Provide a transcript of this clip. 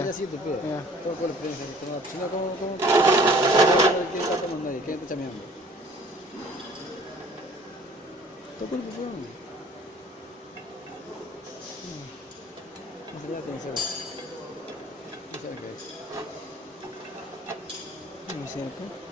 haya sido, pe. Ya. Todo con la prensa, si no, ¿cómo? ¿Quién está tomando ahí? ¿Quién está chameando? Todo con el pepón. No se da atención. No sabe qué es. Muy cerca.